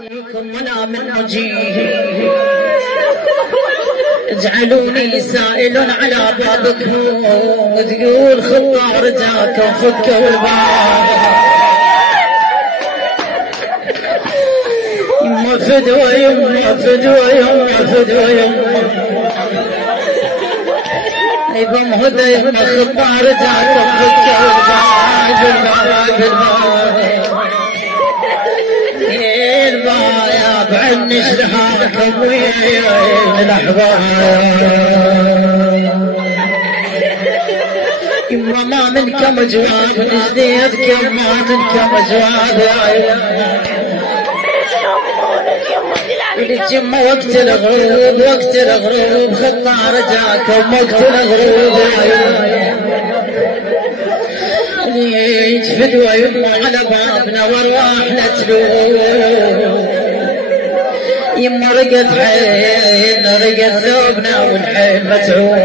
ولا من وجيه اجعلوني سائل على بابكم وتقول خطار رجاك وفكوا الباب. يما فدوى يما فدوى يما فدوى يما يبم هدى يما خطار رجاك وفكوا الباب. بعد نشرحاكم وين الاحباب. يما ما منكم جواب نجديدكم ما منكم جواب. يما وقت الغروب وقت الغروب خطار رجاكم وقت الغروب. يجفدوا يما على بابنا وارواحنا تلوم. يما رقد حين رقد ثوبنا والحين متعوب.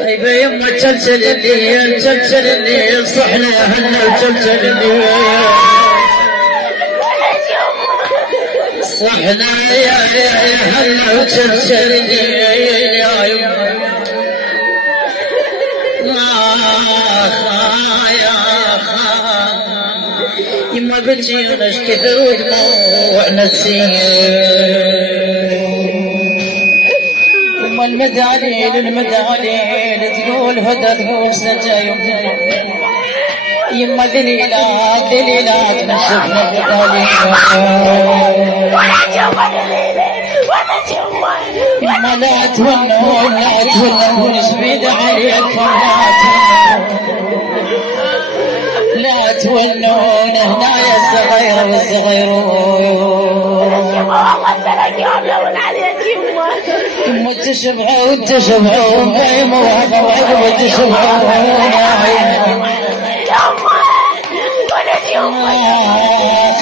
طيب يما تشلشل الليل تشلشل الليل صحنا اهلنا وتشلشل الليل صحنا يا اهلنا وتشلشل الليل يا يما. يما بتجيناش كثر ودموعنا تسيل. يما المداليل المداليل تقول هدى تقول سجايم. يما ذليلات ذليلات من شفنا المداليل. يما لا تولون لا تولون سبيد عليكم لا تولون هنا يا الصغير والصغيرون. يما تشبعوا تشبعوا يما وعقبوا تشبعون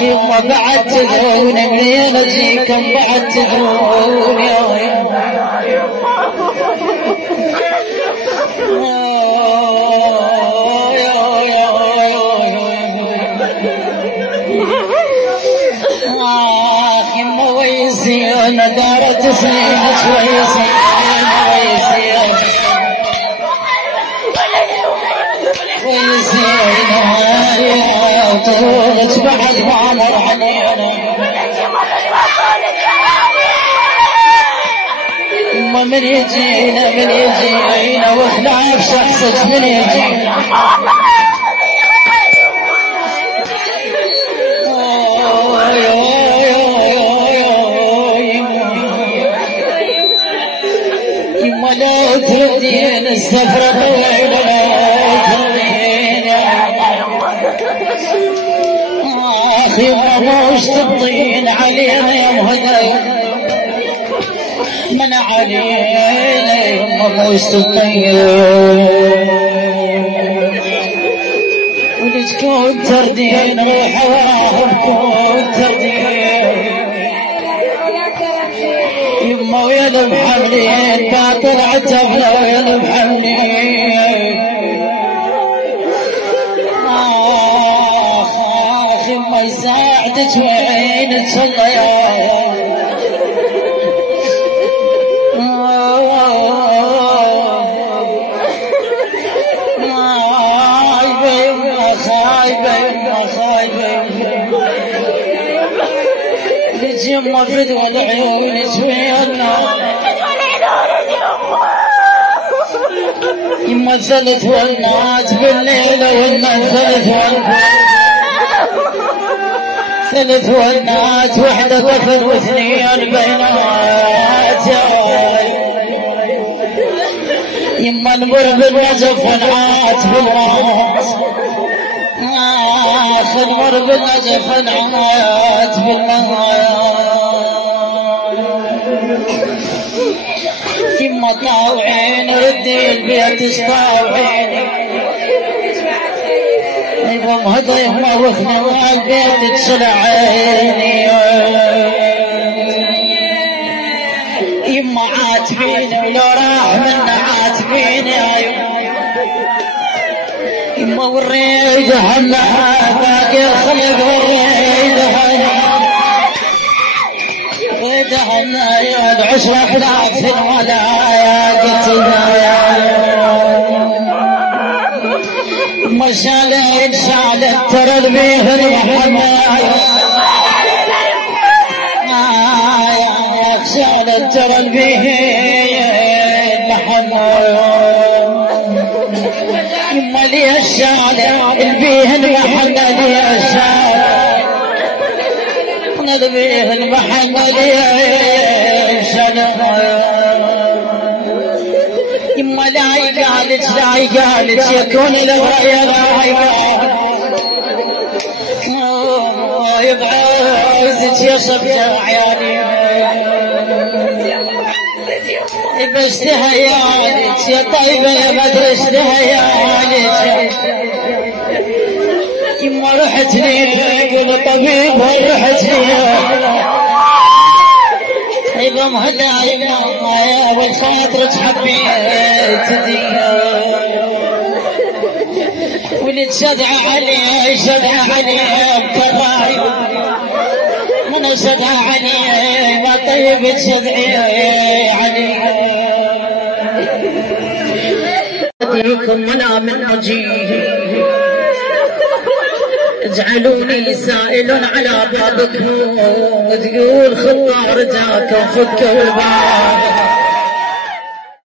يما بعد تدعون منين اجيكم بعد تدعون يا يما ويسين دارت سنين ويسين ويسين ويسين يا طولت بعد ما مر علينا. يما من يجينا من يجينا واحنا بشخصك من يجينا. يما لا تردين السفرة طويلة لا تردين يما موش تبطين علينا يا مهدى من علينا يما موش تبطين ولجكون تردين روح وراهم كون تردين. يما ويا المحملين باطل عتبنا ويا المحملين. يما يساعدك وعينك الله يا خايبة يما خايبة يما خايبة لج يما فدوى العيون شوينا. يما ثلث والنات بالليل والنات ثلث والنات وحدة طفل واثنين بينات. يما نمر بالنزف ونعات بالموت نمر بالنزف ونعات بالموت. يما طاوعين ردي البيت اشطاوعيني. يبم هدى يما وخنا والبيت تشلع عيني. يما عاتبيني ولو راح منا عاتبيني يا يما. يما والريد همها باقي والعشرة 30 ولا قلتها ما شالت ترى البيه محمد شالت ترى البيه محمد يما لي الشالة البيه محمد يا الشالة البيه محمد يا الشالة يما لا قالت يكون الغاية لا يبعزت يا صبجة عيالي بس تهيالك يا طيبة يا بدر اشتهيالك يما رحت لي قل طبيب ورحت لي طيبة مهلا يا والخاطر حبيت ولد شدع علي بكراي من شدع علي ما طيب شدعي علي أديكم أنا من وجهي اجعلوني سائل على بابكم وتقول خطار جاكم فكوا الباب